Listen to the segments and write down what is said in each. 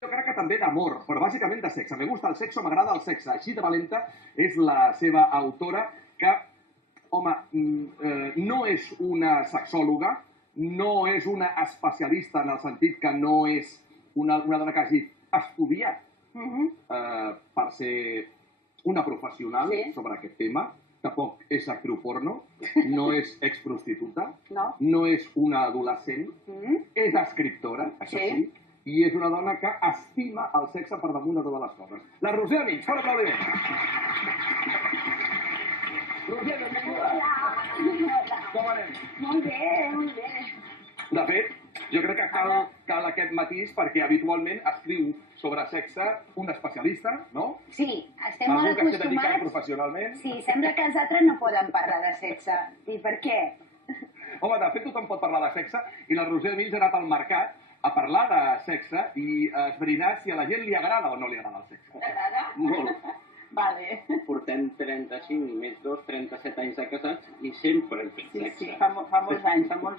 Jo crec que també d'amor, però bàsicament de sexe. Me gusta el sexo, m'agrada el sexe. Així de valenta és la seva autora, que, home, no és una sexòloga, no és una especialista en el sentit que no és una dona que hagi estudiat per ser una professional sobre aquest tema. Tampoc és actriu porno, no és exprostituta, no és una adolescent, és escriptora, això sí, i és una dona que estima el sexe per damunt de totes les coses. La Roser Amics, fora aplaudiment. Roser, benvinguda. Hola. Com anem? Molt bé, molt bé. De fet, jo crec que cal aquest matís perquè habitualment escriu sobre sexe un especialista, no? Sí, estem molt acostumats... Algú que s'ha dedicat acostumats... professionalment. Sí, sembla que els altres no poden parlar de sexe. I per què? Home, de fet tothom pot parlar de sexe i la Roser Amics ha anat al mercat a parlar de sexe i a esbrinar si a la gent li agrada o no li agrada el sexe. T'agrada? Molt. Vale. Portem 35 i més 2, 37 anys de casats i sempre hem fet Sí, sexe. sí, fa molts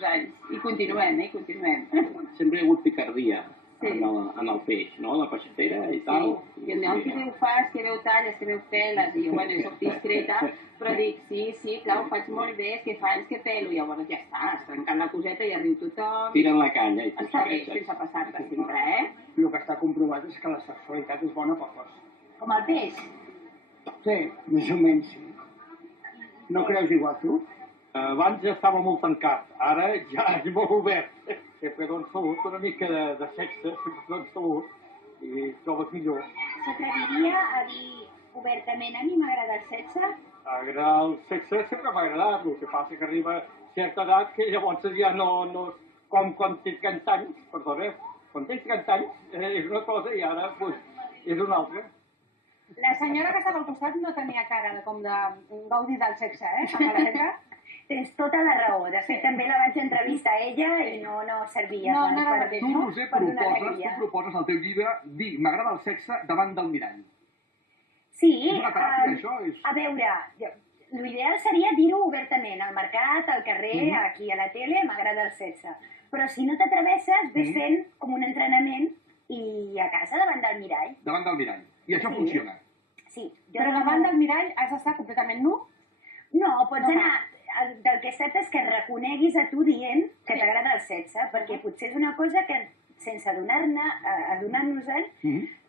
anys. I continuem, continuem. Sempre hi ha hagut picardia Sí. en el peix, no? La peixatera i tal. Sí, i no, què veu fas, què veu talles, què veu peles, i jo, bueno, soc discreta, però dic, sí, clar, ho faig molt bé, és que fans, que pelo, i llavors ja està, has trencat la coseta i ja riu tothom. Tiren la canya i tu Està bé, segueixes. sense passar-te sempre, El que està comprovat és que la sexualitat és bona per cos. Com el peix. Sí, més o menys, sí. No creus igual, tu? Abans ja estava molt tancat, ara ja és molt obert. Sempre dono salut, una mica de sexe, sempre dono salut i trobes millor. S'atreviria a dir obertament, a mi m'agrada el sexe? Agradar el sexe sempre m'ha agradat, el que passa que arriba certa edat que llavors ja no com quan tens 30 anys, perdona, quan tens 30 anys és una cosa i ara pues, és una altra. La senyora que estava al costat no tenia cara com de gaudir del sexe, amb la lletra. Tens tota la raó. De fet, també la vaig entrevistar a ella i no servia No, per, no era per, mateix, Tu, no? Roser, per donar tu alegria. proposes al teu llibre dir m'agrada el sexe davant del mirall. Sí, És una teràpia, això? a veure, l'ideal seria dir-ho obertament, al mercat, al carrer, aquí a la tele, m'agrada el sexe. Però si no t'atreveixes, ves fent com un entrenament i a casa davant del mirall. Davant del mirall. I això Sí. funciona. Sí. Però davant del mirall has d'estar completament nu? No, pots No anar... Del que es tracta és que reconeguis a tu dient que t'agrada el sexe, perquè potser és una cosa que, sense adonar-nos-en,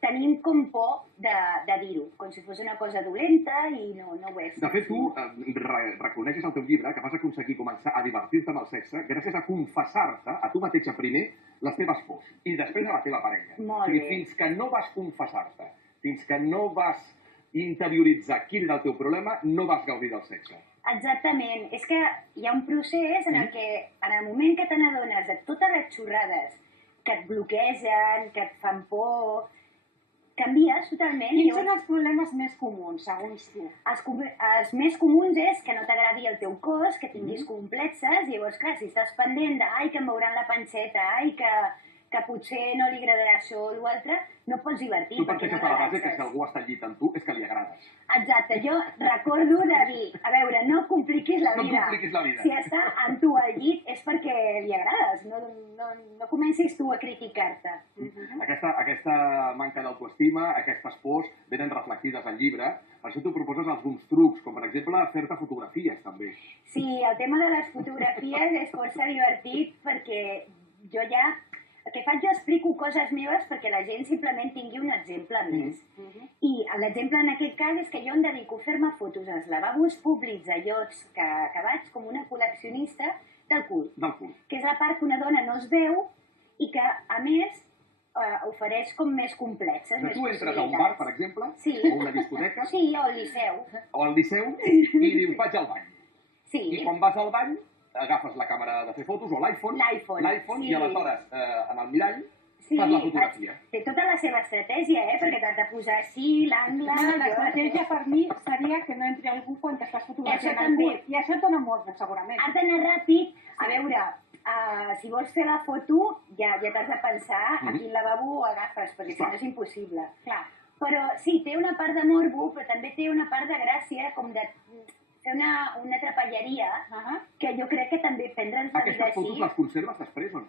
tenim com por de dir-ho, com si fos una cosa dolenta i no ho és. De fet, tu reconeixes al teu llibre que vas aconseguir començar a divertir-te amb el sexe gràcies a confessar-te a tu mateixa primer les teves pors i després a la teva parella. Molt O sigui, bé. fins que no vas confessar-te, fins que no vas interioritzar quin era el teu problema, no vas gaudir del sexe. Exactament. És que hi ha un procés en el que, en el moment que te n'adones de totes les xorrades que et bloquegen, que et fan por, canvies totalment. Quins són els problemes més comuns, segons tu? Els més comuns és que no t'agradi el teu cos, que tinguis complexes, i llavors, clar, si estàs pendent de ai, que em veuran la panceta, ai, que potser no li agradarà això o l'altre, no pots divertir. Tu parteixes no de la base que relaxes. si algú està al llit amb tu és que li agrades. Exacte, jo recordo de dir, a veure, no compliquis la No vida. compliquis la vida. Si està amb tu al llit és perquè li agrades, no comencis tu a criticar-te. Aquesta manca d'autoestima, aquestes pors, venen reflectides al llibre. Per això tu proposes alguns trucs, com per exemple fer-te fotografies, també. Sí, el tema de les fotografies és força divertit perquè jo ja... El que faig, jo explico coses meves perquè la gent simplement tingui un exemple més. I l'exemple en aquest cas és que jo em dedico a fer-me fotos als lavabos públics a llocs que vaig com una col·leccionista del cul. Del cul. Que és la part que una dona no es veu i que, a més, ofereix com més complexes, més Tu entres a un bar, per exemple, Sí. o una discoteca, Sí, o al liceu. o al liceu, i dius, vaig al bany. Sí. I quan vas al bany, agafes la càmera de fer fotos, o l'iPhone, Sí. i aleshores, en el mirall, Sí, fas la fotografia. té tota la seva estratègia, perquè t'has de posar així, l'angle... L'estratègia per mi seria que no entri algú quan t'estàs fotografiant Això el també. cul. I això et dona molt, segurament. Has d'anar ràpid. A veure, si vols fer la foto, ja t'has de pensar a quin lavabo agafes, perquè si no és impossible. Clar. Però sí, té una part de morbo, però també té una part de gràcia, com de fer una trapelleria, que jo crec que també prendre'ns la vida Aquestes fotos així... les conserves després o no?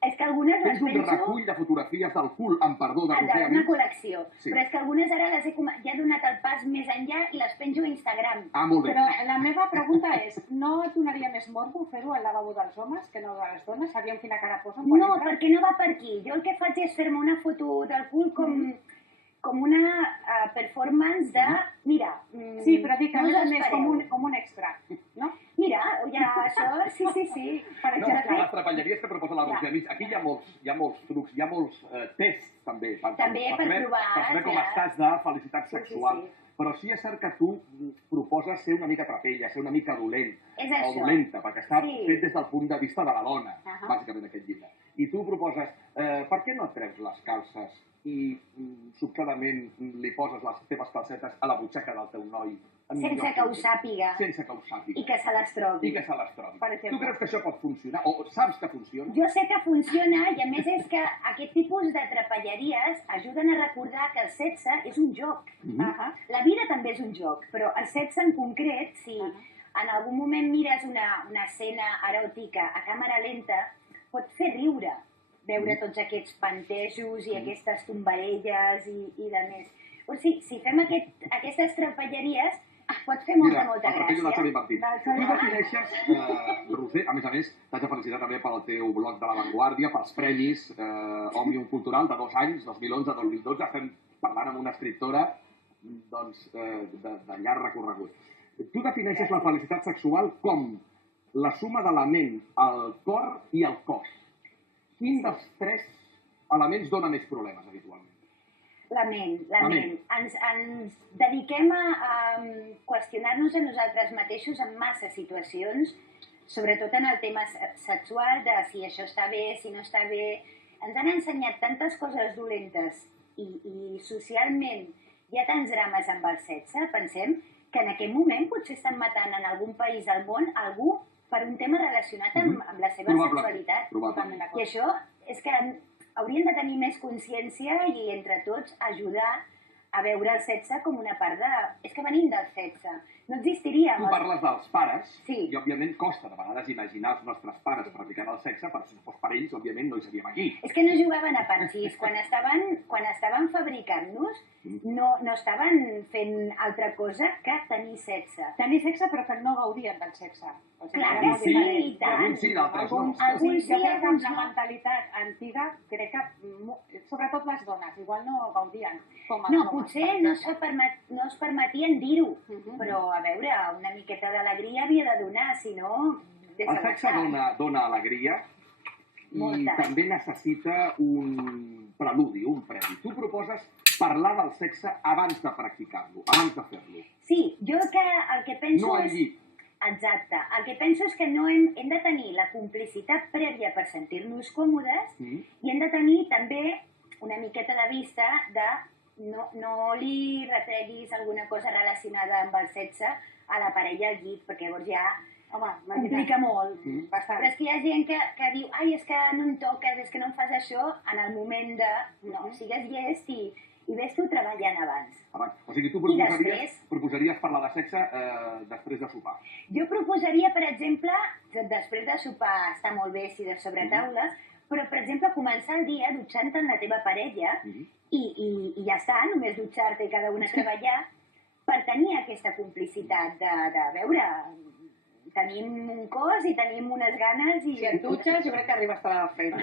És que algunes les Tens un penso... recull de fotografies del cul, amb perdó, de Roser Una Amics. col·lecció. Sí. Però és que algunes ara les he ja he donat el pas més enllà i les penjo a Instagram. Ah, molt bé. Però la meva pregunta és, no et donaria més morbo fer-ho al lavabo dels homes que no de les dones? Sabíem quina cara posen quan No, entren? perquè no va per aquí. Jo el que faig és fer-me una foto del cul com una performance de... Mira... Sí, però dic que a no us més espereu. com un extra, no? Mira, ja això... Sí. Per No, exemple, les trapelleries que proposa la Roser Amics, aquí hi ha molts trucs, hi ha molts tests, també. També per provar, Per saber com clar. estàs de felicitat sexual. sí. Però sí és cert que tu proposes ser una mica trapella, ser una mica dolent. És O això. dolenta, perquè està Sí. fet des del punt de vista de la dona, Ahà. bàsicament, aquest llibre. I tu proposes, per què no et treus les calces i sobtadament li poses les teves calcetes a la butxaca del teu noi? Sense que ho sàpiga Sense que ho sàpiga. i que se les trobi. I que se les trobi. Per exemple. Tu creus que això pot funcionar? O saps que funciona? Jo sé que funciona i a més és que aquest tipus de trapelleries ajuden a recordar que el sexe és un joc. Ahà. La vida també és un joc, però el sexe en concret, si en algun moment mires una escena eròtica a càmera lenta, pot fer riure veure tots aquests pantejos i aquestes tombarelles i de més. O sigui, si fem aquestes trapelleries, pot fer molta el trapello del Xavi Martín. Tu defineixes, Roser, a més, t'haig de felicitar també pel teu blog de La Vanguardia, pels premis Òmnium Cultural de 2 anys, 2011-2012. Estem parlant amb una escriptora doncs, de llarg recorregut. Tu defineixes la felicitat sexual com la suma de la ment, el cor i el cos. Quin dels 3 elements dona més problemes habitualment? La ment. Ens dediquem a qüestionar-nos a nosaltres mateixos en massa situacions, sobretot en el tema sexual, de si això està bé, si no està bé. Ens han ensenyat tantes coses dolentes i socialment hi ha tants drames amb el sexe, pensem que en aquest moment potser estan matant en algun país del món algú per un tema relacionat amb la seva sexualitat. Probablement. I això és que hauríem de tenir més consciència i entre tots ajudar a veure el sexe com una part de... És que venim del sexe. No existiria... Tu parles dels pares, Sí. i òbviament costa de vegades imaginar els nostres pares practicant el sexe, però si no fos per ells, òbviament no hi seríem aquí. És que no jugaven a partits. Quan estaven fabricant-nos, no estaven fent altra cosa que tenir sexe. Tenir sexe però que no gaudien del sexe. O sigui, Clar era que molt sí, diferent. i tant. Alguns sí, d'altres no. Alguns sí, jo crec que amb alguns la no. mentalitat antiga, crec que sobretot les dones igual no gaudien com els No, homes. potser no es permetien dir-ho, però a veure, una miqueta d'alegria havia de donar, si no... El sexe dona alegria i Molta. també necessita un preludi, un previ. Tu proposes parlar del sexe abans de practicar-lo, abans de fer-lo. Sí, jo el que penso No al és... llit. Exacte. El que penso és que no hem de tenir la complicitat prèvia per sentir-nos còmodes i hem de tenir també una miqueta de vista de no li retreguis alguna cosa relacionada amb el sexe a la parella al llit, perquè llavors ja complica molt. Bastant. Però és que hi ha gent que diu ai, és que no em toques, és que no em fas això, en el moment de... No, sigues llest i ves-t'ho treballant abans. O sigui, tu proposaries parlar de sexe després de sopar. Jo proposaria, per exemple, després de sopar està molt bé si de sobretaula, però, per exemple, començar el dia dutxant-te amb la teva parella i ja està, només dutxar-te i cada una a treballar per tenir aquesta complicitat de veure... Tenim un cos i tenim unes ganes i... Si et dutxes, jo crec que arribes a la feina.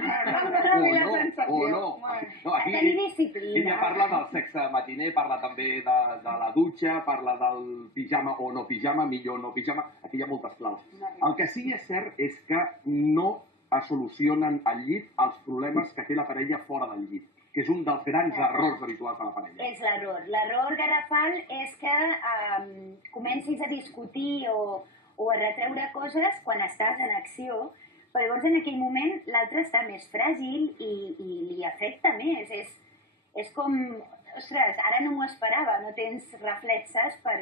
O no. A tenir disciplina. Ella parla del sexe matiner, parla també de la dutxa, parla del pijama o no pijama, millor no pijama. Aquí hi ha moltes claus. El que sí que és cert és que no es solucionen al llit els problemes que té la parella fora del llit, que és un dels grans errors habituals de la parella. És l'error. L'error garrafal és que comencis a discutir o a retreure coses quan estàs en acció, però llavors en aquell moment l'altre està més fràgil i li afecta més. És com, ostres, ara no m'ho esperava, no tens reflexes per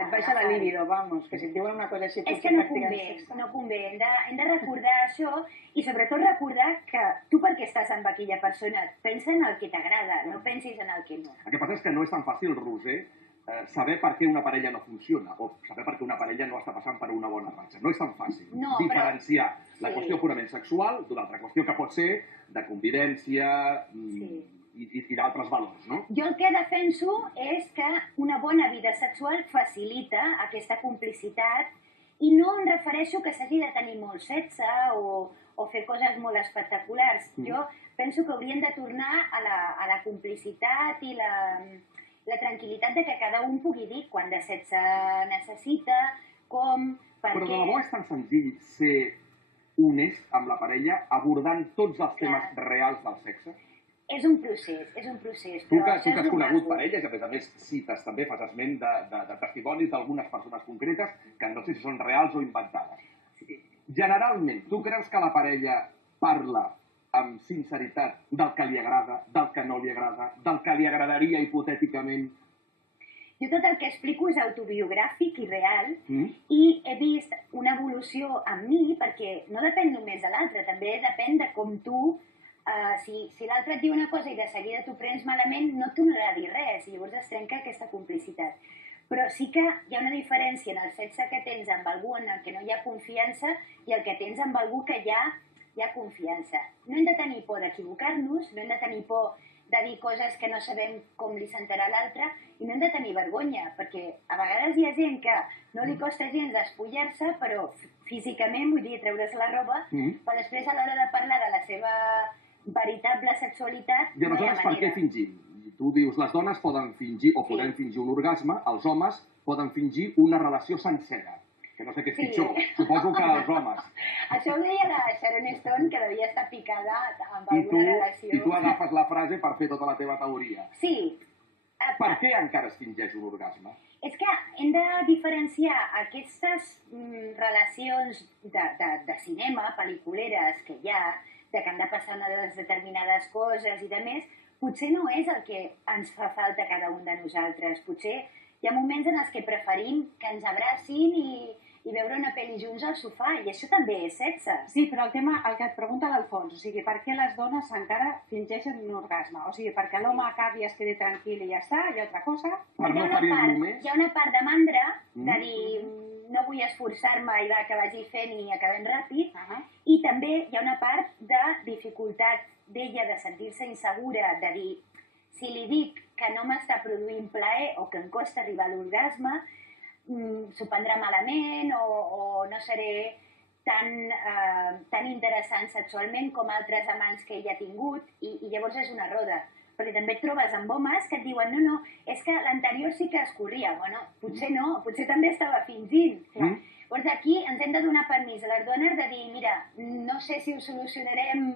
Et baixa la libido, vamos, que si et diuen una cosa així... És que no convé, hem de recordar això i sobretot recordar que tu perquè estàs amb aquella persona pensa en el que t'agrada, no pensis en el que no. El que passa és que no és tan fàcil, Roser, saber per què una parella no funciona o saber per què una parella no està passant per una bona ratxa. No és tan fàcil diferenciar la qüestió purament sexual d'una altra qüestió que pot ser de convivència i d'altres valors, no? Jo el que defenso és que una bona vida sexual facilita aquesta complicitat i no em refereixo que s'hagi de tenir molt sexe o fer coses molt espectaculars. Jo penso que hauríem de tornar a la complicitat i la tranquil·litat de que cada un pugui dir quant de sexe necessita, com, per què... Però de debò és tan senzill ser honest amb la parella abordant tots els temes reals del sexe? És un procés, és un procés. Tu que has conegut parelles, a més cites també, fas esment de testimonis d'algunes persones concretes que no sé si són reals o inventades. Generalment, tu creus que la parella parla amb sinceritat del que li agrada, del que no li agrada, del que li agradaria hipotèticament? Jo tot el que explico és autobiogràfic i real i he vist una evolució en mi perquè no depèn només de l'altre, també depèn de com tu... Si l'altre et diu una cosa i de seguida t'ho prens malament, no et tornarà a dir res i llavors es trenca aquesta complicitat. Però sí que hi ha una diferència en el sexe que tens amb algú en el que no hi ha confiança i el que tens amb algú que hi ha confiança. No hem de tenir por d'equivocar-nos, no hem de tenir por de dir coses que no sabem com li sentarà l'altre i no hem de tenir vergonya, perquè a vegades hi ha gent que no li costa gens despullar-se, però físicament, vull dir, treure's la roba, però després a l'hora de parlar de la seva veritable sexualitat... I aleshores per què fingim? Tu dius, les dones poden fingir o podem fingir un orgasme, els homes poden fingir una relació sencera. Que no sé què és pitjor, suposo que els homes. Això ho deia la Sharon Stone, que devia estar picada amb alguna relació. I tu agafes la frase per fer tota la teva teoria. Sí. Per què encara es fingeix un orgasme? És que hem de diferenciar aquestes relacions de cinema, pel·lículeres que hi ha, de que han de passar unes determinades coses i de més, potser no és el que ens fa falta a cada un de nosaltres. Potser hi ha moments en els que preferim que ens abracin i veure una pel·li junts al sofà, i això també és sexe. Sí, però el tema, el que et pregunta l'Alfons, o sigui, per què les dones encara fingeixen un orgasme? O sigui, perquè l'home acabi, es quedi tranquil i ja està, hi ha altra cosa? Per no ferir-lo més? Hi ha una part de mandra, de dir, no vull esforçar-me i que vagi fent i acabem ràpid, i també hi ha una part de dificultat d'ella de sentir-se insegura, de dir, si li dic que no m'està produint plaer o que em costa arribar a l'orgasme, s'ho prendrà malament o no seré tan interessant sexualment com altres amants que ella ha tingut i llavors és una roda. Perquè també et trobes amb homes que et diuen no, és que l'anterior sí que es corria. Bueno, potser no, potser també estava fingint. Llavors aquí ens hem de donar permís a les dones de dir mira, no sé si ho solucionarem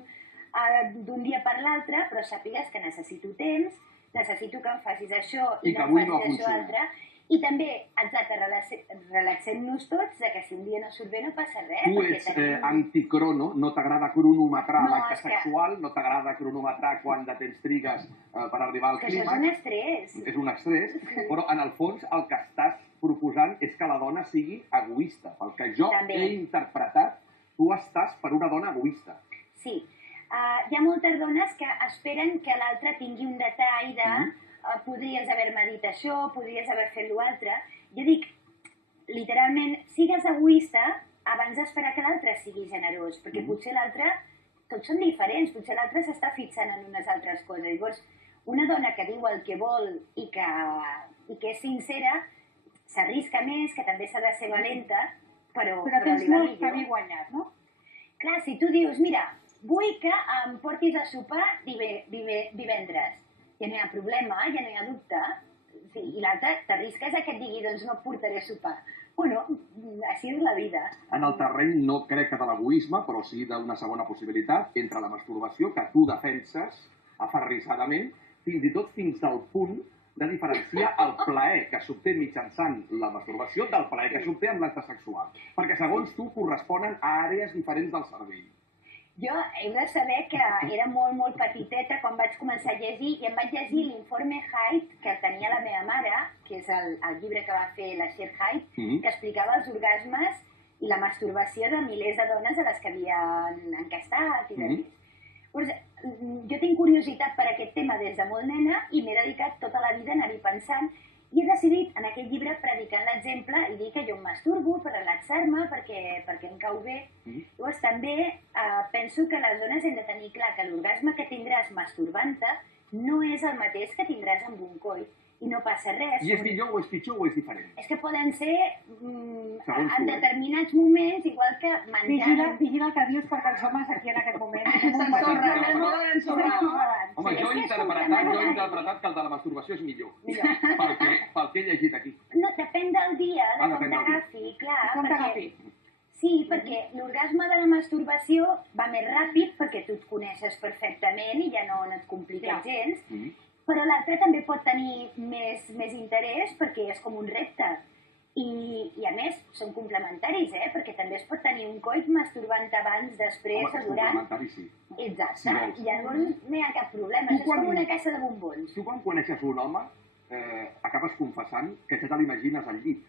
d'un dia per l'altre, però sàpigues que necessito temps, necessito que em facis això i no em facis això altre. I també, exacte, relaxem-nos tots que si un dia no surt bé no passa res. Tu ets anticrono, no t'agrada cronometrar l'acte sexual, no t'agrada cronometrar quant de temps trigues per arribar al clímax. Això és un estrès. És un estrès, però en el fons el que estàs proposant és que la dona sigui egoista. Pel que jo he interpretat, tu estàs per una dona egoista. Sí. Hi ha moltes dones que esperen que l'altre tingui un detall de podries haver-me dit això, podries haver fet l'altre. Jo dic, literalment, sigues egoista abans d'esperar que l'altre sigui generós, perquè potser l'altre, tots són diferents, potser l'altre s'està fixant en unes altres coses. Llavors, una dona que diu el que vol i que és sincera, s'arrisca més, que també s'ha de ser valenta, però tens molt camí guanyat, no? Clar, si tu dius, mira, vull que em portis a sopar divendres, ja no hi ha problema, ja no hi ha dubte, sí, i l'altre t'arrisques a que et digui, doncs no et portaré a sopar. Bueno, així és la vida. En el terreny no crec que de l'egoisme, però sí d'una segona possibilitat, entre la masturbació, que tu defenses aferrissadament, fins i tot fins al punt de diferenciar el plaer que s'obté mitjançant la masturbació del plaer que s'obté amb l'acte sexual. Perquè segons tu corresponen a àrees diferents del cervell. Jo heu de saber que era molt, molt petiteta quan vaig començar a llegir i em vaig llegir l'informe Haidt que tenia la meva mare, que és el llibre que va fer la Sher Haidt, que explicava els orgasmes i la masturbació de milers de dones a les que havien encastat i de més. Jo tinc curiositat per aquest tema des de molt nena i m'he dedicat tota la vida a anar-hi pensant I he decidit en aquest llibre predicar l'exemple i dir que jo em masturbo per relaxar-me, perquè em cau bé. Llavors també penso que les dones hem de tenir clar que l'orgasme que tindràs masturbant-te no és el mateix que tindràs amb un coit. I no passa res. I és millor o és pitjor o és diferent? És que poden ser en determinats moments, igual que menjant. Vigila el que dius perquè els homes aquí en aquest moment... Home, jo he interpretat que el de la masturbació és millor. Pel que he llegit aquí. No, depèn del dia, de com t'agafi, clar. Sí, perquè l'orgasme de la masturbació va més ràpid perquè tu et coneixes perfectament i ja no et complica gens, però l'altre també pot tenir més interès perquè és com un repte. I a més, són complementaris, perquè també es pot tenir un coit masturbant abans, després, home, o durant. Complementari, sí. Exacte. I llavors no hi ha cap problema. És com una caixa de bombons. Tu quan coneixes un home, acabes confessant que ja te l'imagines al llit.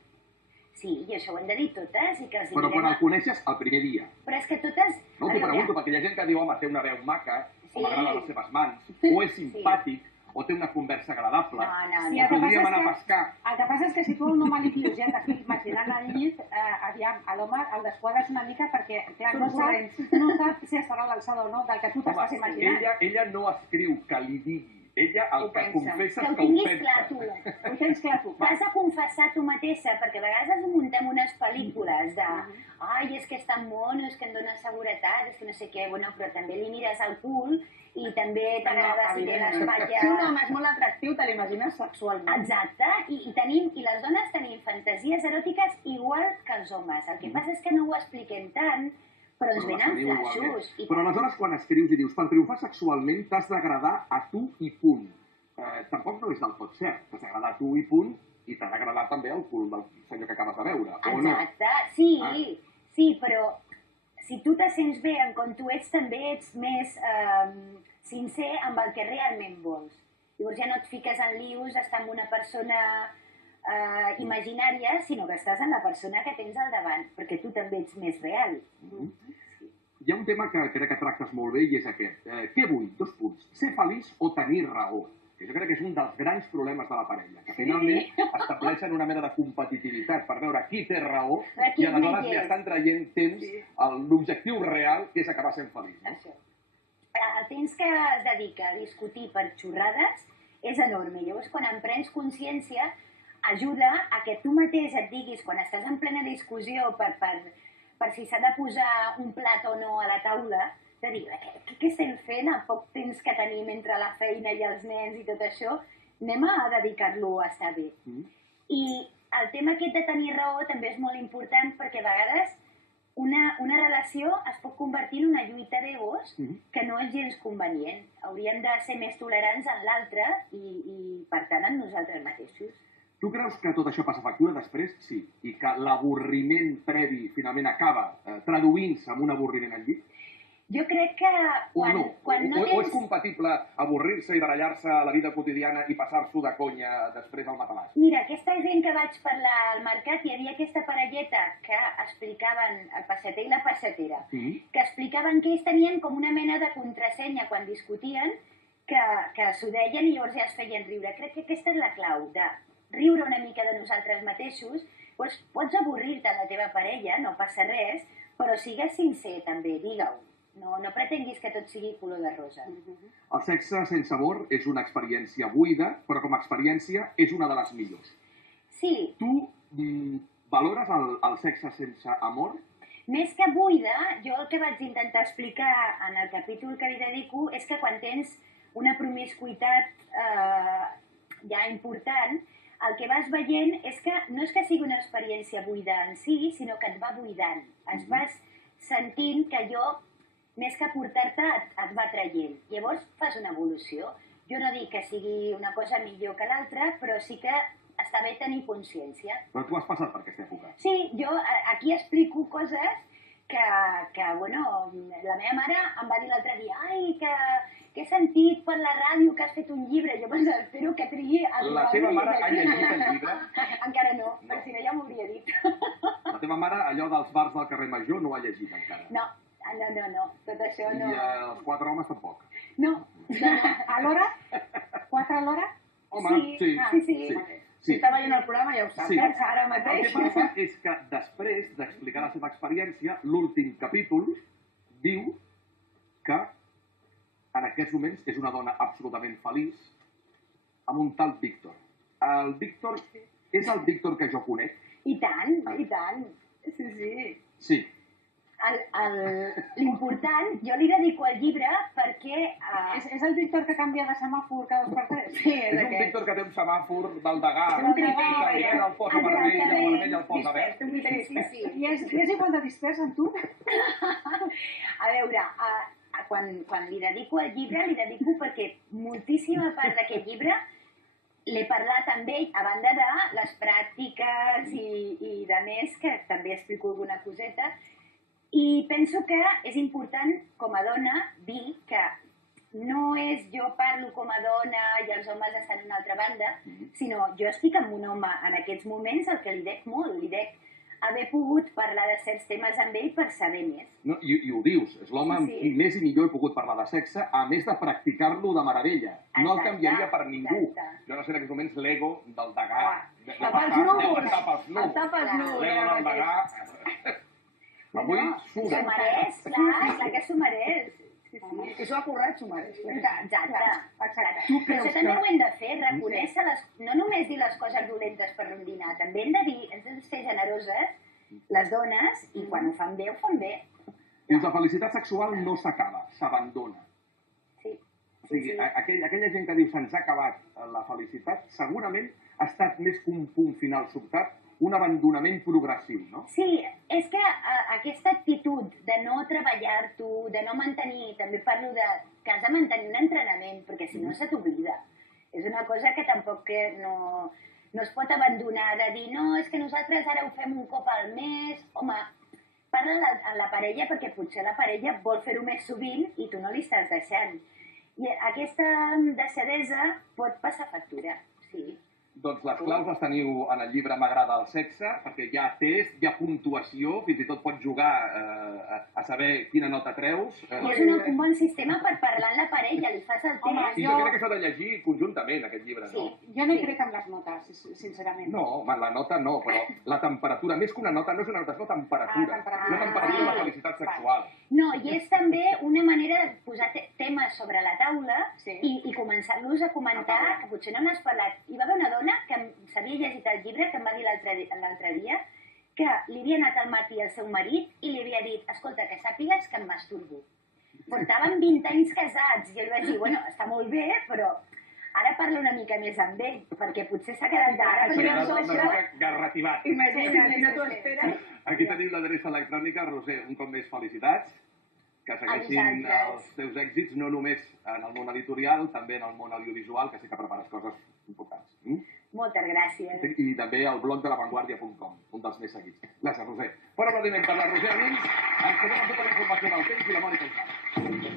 Sí, i això ho hem de dir totes i que els Però quan el coneixes el primer dia. Però és que totes... No, t'ho pregunto, perquè hi ha gent que diu, home, té una veu maca, o m'agraden les seves mans, o és simpàtic, o té una conversa agradable, o podríem anar a pescar. El que passa és que si tu a un home li dius ja t'estic imaginant al llit, aviam, a l'home el desquadres una mica perquè, clar, no sap si estarà a l'alçada o no del que tu t'estàs imaginant. Ella no escriu que li digui, ella el que confessa és que ho tinguis clar pensa. tu. Ho tens clar tu. Vas a confessar tu mateixa, perquè a vegades ens muntem unes pel·lícules de ai, és que és tan mono, és que em dona seguretat, és que no sé què, bueno, però també li mires al cul i també t'agrada si té l'espatlla... Si un home és molt atractiu, te l'imagines sexualment. Exacte, i les dones tenim fantasies eròtiques igual que els homes. El que passa és que no ho expliquem tant, però ens venen flaixos. Però aleshores quan escrius i dius per triomfar sexualment t'has d'agradar a tu i punt. Tampoc no és del tot cert. T'has d'agradar a tu i punt i t'ha d'agradar també el cul del senyor que acabes de veure, o no? Exacte, sí, però si tu te sents bé en com tu ets, també ets més sincer amb el que realment vols. Llavors ja no et fiques en lius estar amb una persona imaginària, sinó que estàs en la persona que tens al davant, perquè tu també ets més real. Hi ha un tema que crec que tractes molt bé i és aquest. Què vull? 2 punts. Ser feliç o tenir raó? Que jo crec que és un dels grans problemes de la parella, que finalment estableixen una mena de competitivitat per veure qui té raó i aleshores li estan traient temps a l'objectiu real, que és acabar sent feliç. Això. El temps que es dedica a discutir per xorrades és enorme. Llavors, quan en prens consciència, ajuda a que tu mateix et diguis, quan estàs en plena discussió per si s'ha de posar un plat o no a la taula, de dir, què estem fent el poc temps que tenim entre la feina i els nens i tot això, anem a dedicar-lo a estar bé. I el tema aquest de tenir raó també és molt important perquè a vegades una relació es pot convertir en una lluita d'egos que no és gens convenient. Hauríem de ser més tolerants en l'altre i, per tant, en nosaltres mateixos. Tu creus que tot això passa factura després? Sí. I que l'avorriment previ finalment acaba traduint-se en un avorriment al llit? Jo crec que quan no tens... O és compatible avorrir-se i barallar-se a la vida quotidiana i passar-s'ho de conya després al matalàs? Mira, aquesta gent que vaig parlar al mercat, hi havia aquesta parelleta que explicaven, el passeter i la passetera, que explicaven que ells tenien com una mena de contrasenya quan discutien, que s'ho deien i llavors ja es feien riure. Crec que aquesta és la clau, de riure una mica de nosaltres mateixos. Doncs pots avorrir-te amb la teva parella, no passa res, però sigues sincer també, digue-ho. No pretenguis que tot sigui color de rosa. El sexe sense amor és una experiència buida, però com a experiència és una de les millors. Sí. Tu valores el sexe sense amor? Més que buida, jo el que vaig intentar explicar en el capítol que li dedico és que quan tens una promiscuitat ja important, el que vas veient és que no és que sigui una experiència buida en si, sinó que et va buidant. Es vas sentint que allò, més que portar-te, et va traient. Llavors fas una evolució. Jo no dic que sigui una cosa millor que l'altra, però sí que està bé tenir consciència. Però tu has passat per aquesta època. Sí, jo aquí explico coses que bueno, la meva mare em va dir l'altre dia, ai, que he sentit per la ràdio que has fet un llibre. Jo pensava, espero que trigui a la teva mare ha llegit el llibre? Encara no, perquè si no ja m'hauria dit. La teva mare, allò dels bars del carrer Major, no ho ha llegit encara? No, tot això no... I els 4 homes tampoc? No. A l'hora? 4 a l'hora? Home, sí. Si està veient el programa ja ho sap. Sí. Ara El mateix. que passa és que després d'explicar la seva experiència, l'últim capítol diu que en aquests moments és una dona absolutament feliç amb un tal Víctor. El Víctor és el Víctor que jo conec? I tant, i tant. Sí, sí. Sí. L'important, jo li dedico el llibre perquè... És el Víctor que canvia de semàfor cada 2 per 3? Sí, És un Víctor que té un semàfor del Degà, Un que tripé, el posa vermell, el vermell el posa verd. Té un criteri Sí, sí. I és igual de dispers amb tu? A veure, quan li dedico el llibre, li dedico perquè moltíssima part d'aquest llibre l'he parlat amb ell, a banda de les pràctiques i de més, que també explico alguna coseta, i penso que és important, com a dona, dir que no és jo parlo com a dona i els homes estan a una altra banda, sinó jo estic amb un home en aquests moments el que li dec molt, li dec haver pogut parlar de certs temes amb ell per saber més. No, i ho dius, és l'home amb Sí. qui més i millor he pogut parlar de sexe, a més de practicar-lo de meravella. No el Exacte, canviaria per ningú. exacte. Jo no sé en aquests moments l'ego del Degà. Tapa els núvols. Deu estar pels El núvols. tapa els núvols. L'ego ara del mateix. Degà. Avui S'ho suda. mereix, clar que s'ho mereix. Sí, sí. I s'ho ha currat, s'ho mereix. Exacte. Tu Però creus això també que... ho hem de fer, reconèixer no només dir les coses dolentes per rondinar, també hem de ser generoses, les dones, i quan ho fan bé, ho fan bé. Dius, la felicitat sexual no s'acaba, s'abandona. Sí. O sigui, aquella gent que diu se'ns ha acabat la felicitat, segurament ha estat més que un punt final sobtat, un abandonament progressiu, no? Sí, és que aquesta actitud de no treballar-t'ho, de no mantenir, també parlo de que has de mantenir un entrenament, perquè si no se t'oblida. És una cosa que tampoc no es pot abandonar, de dir, no, és que nosaltres ara ho fem un cop al mes. Home, parla amb la parella, perquè potser la parella vol fer-ho més sovint i tu no li estàs deixant. I aquesta deixadesa pot passar factura, sí. Doncs les claus les teniu en el llibre M'agrada el sexe, perquè hi ha test, hi ha puntuació, fins i tot pots jugar a saber quina nota treus. I és un bon sistema per parlar amb la parella, li fas el Home, test. I jo crec que s'ha de llegir conjuntament, aquest llibre, no? Sí. Jo no hi crec amb les notes, sincerament. No, home, la nota no, però la temperatura, més que una nota, no és una nota, és una temperatura. temperatura. Una temperatura de felicitat sexual. No, i és també una manera de posar temes sobre la taula Sí. i començar-los a comentar, que potser no n'has parlat. Hi va haver una dona que s'havia llegit el llibre, que em va dir l'altre dia, que li havia anat al matí al seu marit i li havia dit, escolta, que sàpigues que em masturbo. Portaven 20 anys casats i jo li vaig dir, bueno, està molt bé, però ara parla una mica més amb ell, perquè potser s'ha quedat d'ara. S'ha quedat una mica garrativat. Imagina't, no t'ho esperes. Aquí tenim l'adreça electrònica. Roser, un cop més felicitats. Que segueixin vosaltres. els teus èxits, no només en el món editorial, també en el món audiovisual, que sé que prepares coses importants. Moltes gràcies. I també el blog de lavanguardia.com, un dels més seguits. Gràcies, Roser. Fora aplaudiment per la Roser Amins. Ens quedem amb tota la informació del temps i la Mònica Usada.